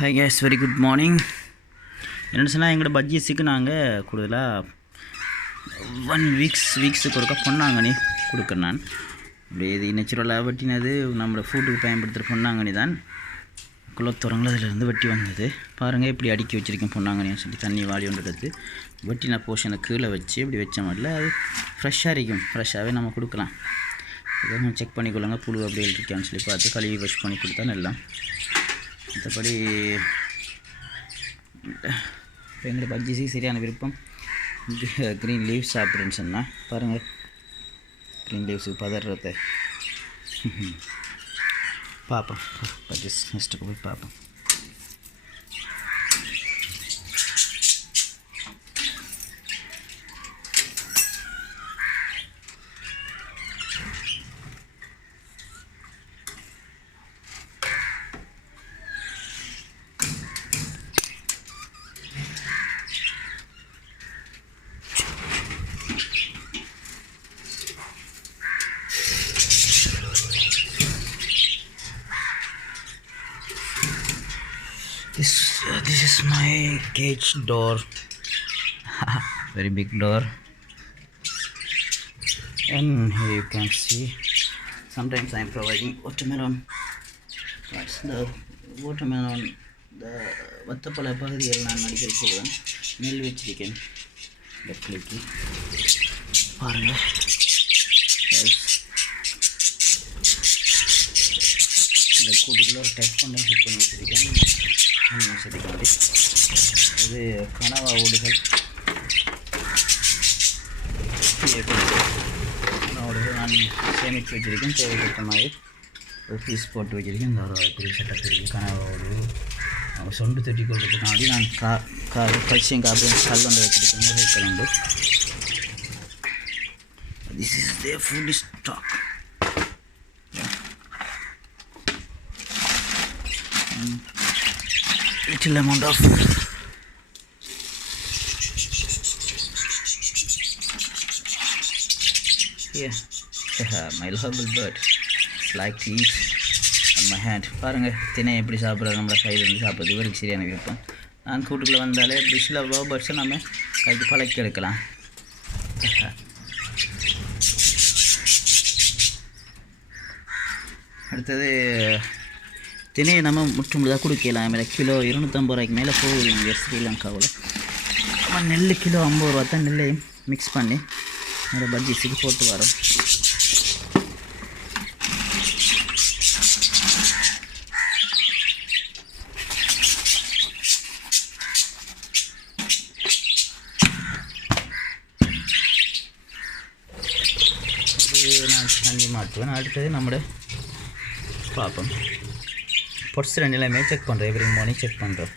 Hi guys, very good morning. என்னென்னு சொன்னால் எங்களோட பட்ஜெட்ஸுக்கு நாங்கள் கூடுதலாக 1 வீக்ஸுக்கு ஒருக்கா பொன்னாங்கண்ணி கொடுக்குறேன். நான் அப்படியே இது நேச்சுரலாக வெட்டினது நம்மளோட ஃபுட்டுக்கு பயன்படுத்துகிற பொன்னாங்கண்ணி தான். குளத்துறங்கள் அதிலேருந்து வெட்டி வந்தது. பாருங்கள், இப்படி அடுக்கி வச்சுருக்கேன் பொன்னாங்கண்ணின்னு சொல்லி தண்ணி வாடி ஒன்று எடுத்து வெட்டின போர்ஷனை கீழே வச்சு இப்படி வச்ச மாதிரில அது ஃப்ரெஷ்ஷாக இருக்கும். ஃப்ரெஷ்ஷாகவே நம்ம கொடுக்கலாம். இதை செக் பண்ணிக்கொள்ளுங்க, புழு அப்படி இருக்கான்னு சொல்லி பார்த்து கழுவி வாஷ் பண்ணி கொடுத்தா நல்லா. மற்றபடி இப்போ எங்களோட பட்ஜெட்ஸுக்கு சரியான விருப்பம் க்ரீன் லீவ்ஸ் சாப்பிட்றேன்னு சொன்னால் பாருங்கள், க்ரீன் லீவ்ஸுக்கு பதறதை பார்ப்போம். பட்ஜெட்ஸ் நெக்ஸ்ட்டுக்கு போய் பார்ப்போம். This is my cage door. Very big door. And here you can see sometimes I am providing watermelon. That's the watermelon. The vattapala பகுதியில் நான் அடிக்கிறேன். நெல் வச்சிருக்கேன். இந்த கிளிக்கு பாருங்கள். இந்த கூட்டுக்குள்ளே ஒரு டெஸ்ட் பண்ணி ஹிட் பண்ணி வச்சுருக்கேன். வசதிக்காண்டி இது கனவா ஓடுகள். ஓடுகள் நான் சேமித்து வச்சுருக்கேன். தேவைப்பட்ட மாதிரி ஒரு பீஸ் போட்டு வச்சுருக்கேன். இந்த ஒரு பெரிய சட்டத்திற்கு கனவா ஓடு அவங்க சொண்டு தட்டி கொள்றதுக்காண்டி நான் கல்சியம் காப்பியும் கல்வண்டை வச்சுருக்கேன். முருகை கலந்து. This is their food stock. Little amount of here. My lovable bird like to eat on my hand. பாருங்கள், தினை எப்படி சாப்பிட்ற நம்மளை கையில் இருந்து சாப்பிட்றது இவருக்கு சரியான விருப்பம். நான் கூட்டுக்குள்ளே வந்தாலே இப்படி சில லவ் பேர்ட்ஸை நம்ம கைக்கு பழக்கி எடுக்கலாம். அடுத்தது தினையை நம்ம முற்றுமுழுதாக கொடுக்கலாம். மேலே கிலோ 250 ரூபாய்க்கு மேலே போகுது இங்கே ஸ்ரீலங்காவில். நம்ம நெல் கிலோ 50 ரூபா தான். நெல்லையும் மிக்ஸ் பண்ணி அந்த பட்ஜெட்ஸுக்கு போட்டு வரோம். நான் தண்ணி மாற்றுவேன். அடுத்தது நம்மளோட பார்ப்போம். பொட்ஸ் ரெண்டு எல்லாமே செக் பண்ணுறோம். எவ்ரி மார்னிங் செக் பண்ணுறோம்.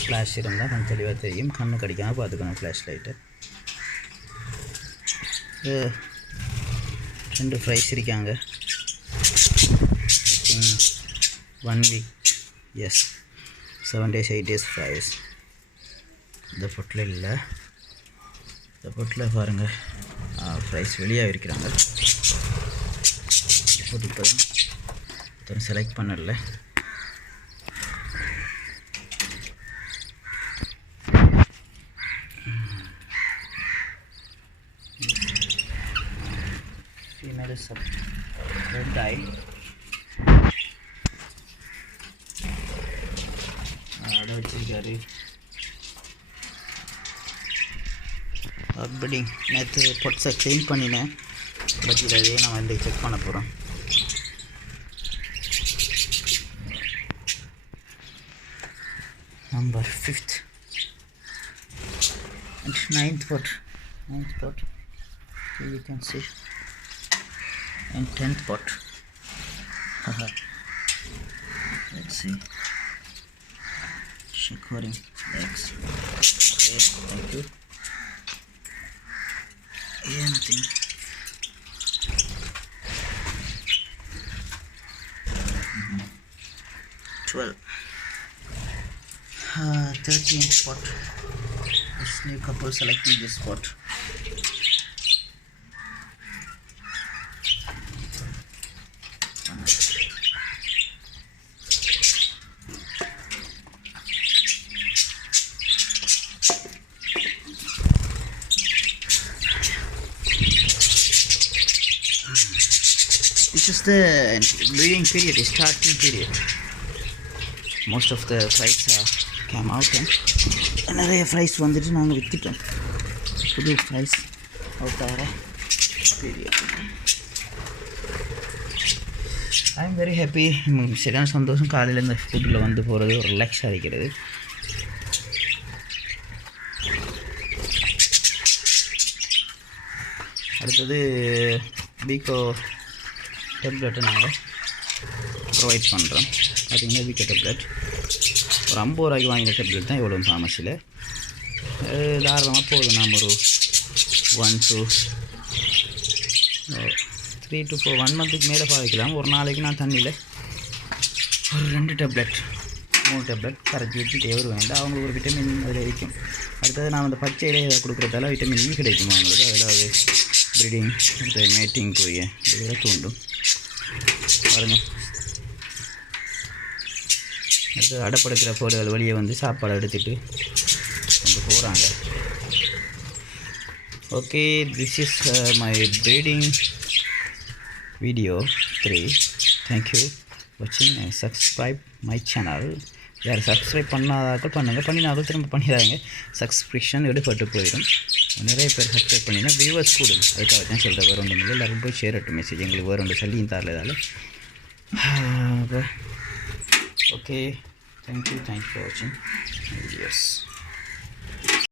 ஃப்ளாஷ் இருந்தால் கொஞ்சம் தெளிவாக தெரியும். கண்ணு கடிக்காமல் பார்த்துக்கணும் ஃப்ளாஷ் லைட்டு. 2 ஃப்ரைஸ் இருக்காங்க. 1 week, yes 7 days 8 days fries. இந்த பொட்டில் இல்லை. இந்த பொட்டில் பாருங்கள், ஃப்ரைஸ் வெளியாக இருக்கிறாங்க. இப்போ தான் செலக்ட் பண்ணல. ஃபீமேல் சப் ரெட் ஐ அட வச்சிருக்காரு. அப்படி நேற்று பொட்ஸை க்ளீன் பண்ணினேன். பட் இதே நான் வந்து செக் பண்ண போகிறோம். Number 5th and 9th pot. Here you can see, and 10th pot. Let's see. Securing eggs. Okay, thank you. Yeah, nothing. 12. 13th spot. This new couple selecting this spot. This is the breeding period, starting period. Most of the flies came out and நிறைய fries வந்துட்டு நாங்கள் விற்றுட்டோம். புது fries out ஆகிற period. I am very happy. சரியான சந்தோஷம். காலையில் இந்த ஃபுட்டில் வந்து போகிறது ஒரு ரிலாக்ஸாக இருக்கிறது. அடுத்தது பீக்கோ டேப்லெட்டை நாங்கள் ப்ரொவைட் பண்ணுறோம். பார்த்திங்கன்னா பீக்கோ டேப்லெட் ஒரு 50 ரூபாய்க்கு வாங்கின டேப்லெட் தான் எவ்வளோ ஃபார்மஸியில். தாராளமாக போதும். நாம் ஒரு 1 to 3 to 4 1 மந்த்துக்கு மேலே பாவிக்கலாம். ஒரு நாளைக்கு நான் தண்ணியில் ஒரு 2 டேப்லெட் 3 டேப்லெட் கரைச்சி வச்சுட்டே வருவேன். அவங்களுக்கு ஒரு விட்டமின் அதில் இருக்கும். அடுத்தது நான் அந்த பச்சை இலையை கொடுக்குறதால விட்டமின் இ கிடைக்கும் அவங்களுக்கு. அதில் அது ப்ரீடிங் மேட்டிங்குரிய இதில் தூண்டும். பாருங்கள், அடுத்து அடப்படுக்கிற போடுகள் வெளியே வந்து சாப்பாடு எடுத்துகிட்டு கொண்டு போகிறாங்க. Okay, this is my breeding video 3. Thank you வாட்சிங் அண்ட் சப்ஸ்கிரைப் மை சேனல். யார் சப்ஸ்கிரைப் பண்ணாதாக்கள் பண்ணுங்கள், பண்ணினாக்கள் திரும்ப பண்ணிடுறாங்க. சப்ஸ்கிரிப்ஷன் எடுப்பட்டு போயிடும். நிறைய பேர் சப்ஸ்கிரைப் பண்ணினா வியூவர்ஸ் கூடும். அதுக்காக தான் சொல்கிறேன். வேறு ஒன்றும் இல்லை, எல்லோரும் போய் ஷேர் அட்டு மெசேஜ் எங்களுக்கு வேறு ஒன்று சொல்லியும் தரல. Okay, thank you for watching my videos.